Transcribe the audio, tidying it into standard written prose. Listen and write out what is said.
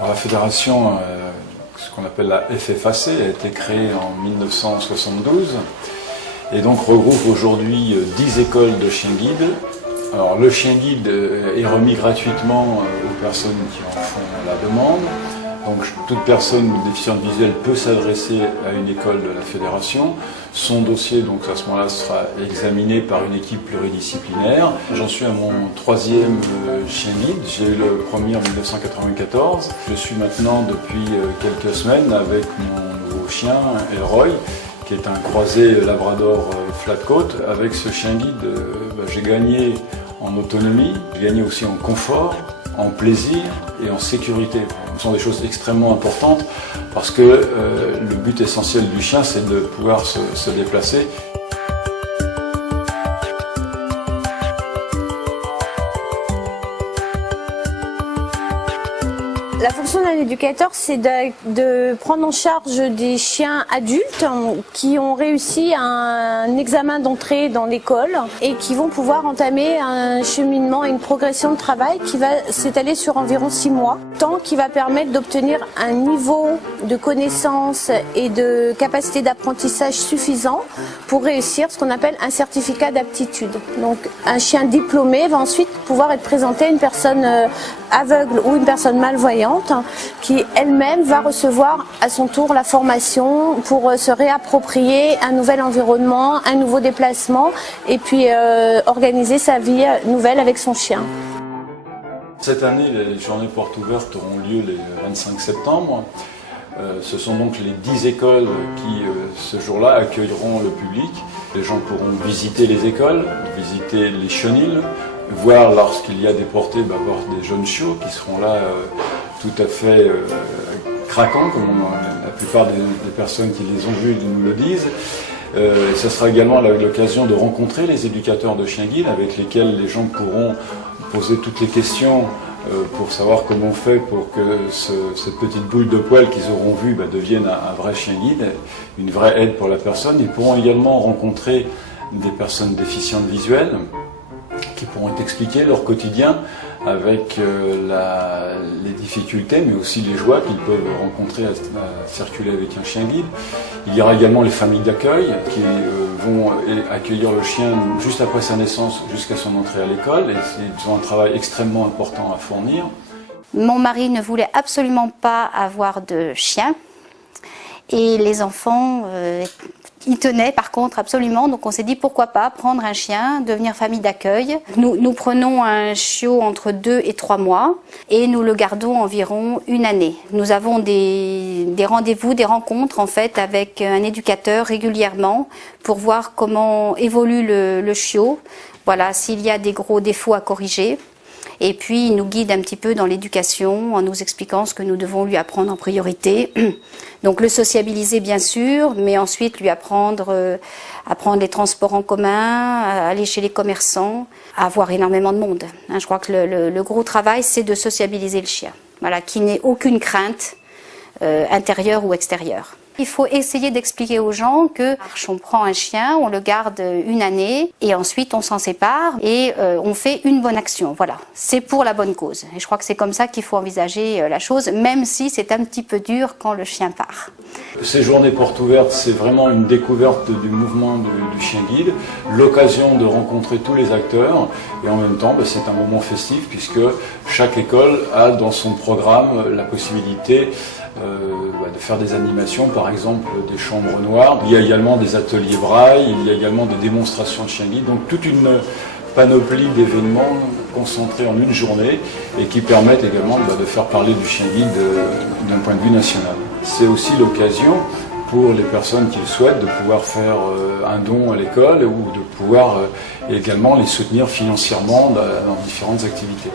Alors, la fédération, ce qu'on appelle la FFAC, a été créée en 1972 et donc regroupe aujourd'hui 10 écoles de chiens guides. Alors, le chien guide est remis gratuitement aux personnes qui en font la demande. Donc, toute personne déficiente visuelle peut s'adresser à une école de la fédération. Son dossier, donc à ce moment-là, sera examiné par une équipe pluridisciplinaire. J'en suis à mon 3e chien guide. J'ai eu le premier en 1994. Je suis maintenant depuis quelques semaines avec mon nouveau chien, Elroy, qui est un croisé labrador flat-coat. Avec ce chien guide, j'ai gagné en autonomie, j'ai gagné aussi en confort, en plaisir et en sécurité. Ce sont des choses extrêmement importantes parce que le but essentiel du chien, c'est de pouvoir se déplacer. La fonction d'un éducateur, c'est de prendre en charge des chiens adultes qui ont réussi un examen d'entrée dans l'école et qui vont pouvoir entamer un cheminement et une progression de travail qui va s'étaler sur environ 6 mois, temps qui va permettre d'obtenir un niveau de connaissance et de capacité d'apprentissage suffisant pour réussir ce qu'on appelle un certificat d'aptitude. Donc un chien diplômé va ensuite pouvoir être présenté à une personne aveugle ou une personne malvoyante qui elle-même va recevoir à son tour la formation pour se réapproprier un nouvel environnement, un nouveau déplacement et puis organiser sa vie nouvelle avec son chien. Cette année, les journées portes ouvertes auront lieu le 25 septembre. Ce sont donc les 10 écoles qui, ce jour-là, accueilleront le public. Les gens pourront visiter les écoles, visiter les chenils, voir lorsqu'il y a des portées, voir des jeunes chiots qui seront là tout à fait craquants, comme la plupart des personnes qui les ont vus nous le disent. Ce sera également l'occasion de rencontrer les éducateurs de chiens guides avec lesquels les gens pourront poser toutes les questions pour savoir comment on fait pour que cette petite boule de poil qu'ils auront vue devienne un vrai chien guide, une vraie aide pour la personne. Ils pourront également rencontrer des personnes déficientes visuelles qui pourront expliquer leur quotidien avec les difficultés mais aussi les joies qu'ils peuvent rencontrer à circuler avec un chien guide. Il y aura également les familles d'accueil qui vont accueillir le chien juste après sa naissance jusqu'à son entrée à l'école et ils ont un travail extrêmement important à fournir. Mon mari ne voulait absolument pas avoir de chien et les enfants ils tenaient par contre absolument, donc on s'est dit pourquoi pas prendre un chien, devenir famille d'accueil. Nous prenons un chiot entre 2 et 3 mois et nous le gardons environ 1 année. Nous avons des rendez-vous, des rencontres en fait avec un éducateur régulièrement pour voir comment évolue le chiot, voilà, s'il y a des gros défauts à corriger. Et puis il nous guide un petit peu dans l'éducation en nous expliquant ce que nous devons lui apprendre en priorité. Donc le sociabiliser bien sûr, mais ensuite lui apprendre les transports en commun, à aller chez les commerçants, à voir énormément de monde. Je crois que le gros travail c'est de sociabiliser le chien, voilà, qu'il n'ait aucune crainte intérieure ou extérieure. Il faut essayer d'expliquer aux gens que on prend un chien, on le garde 1 année et ensuite on s'en sépare et on fait une bonne action. Voilà, c'est pour la bonne cause. Et je crois que c'est comme ça qu'il faut envisager la chose, même si c'est un petit peu dur quand le chien part. Ces journées portes ouvertes, c'est vraiment une découverte du mouvement du chien guide, l'occasion de rencontrer tous les acteurs et en même temps c'est un moment festif puisque chaque école a dans son programme la possibilité de faire des animations, par exemple des chambres noires. Il y a également des ateliers braille, il y a également des démonstrations de chiens guides, donc toute une panoplie d'événements concentrés en une journée et qui permettent également de faire parler du chien guide d'un point de vue national. C'est aussi l'occasion pour les personnes qui le souhaitent de pouvoir faire un don à l'école ou de pouvoir également les soutenir financièrement dans différentes activités.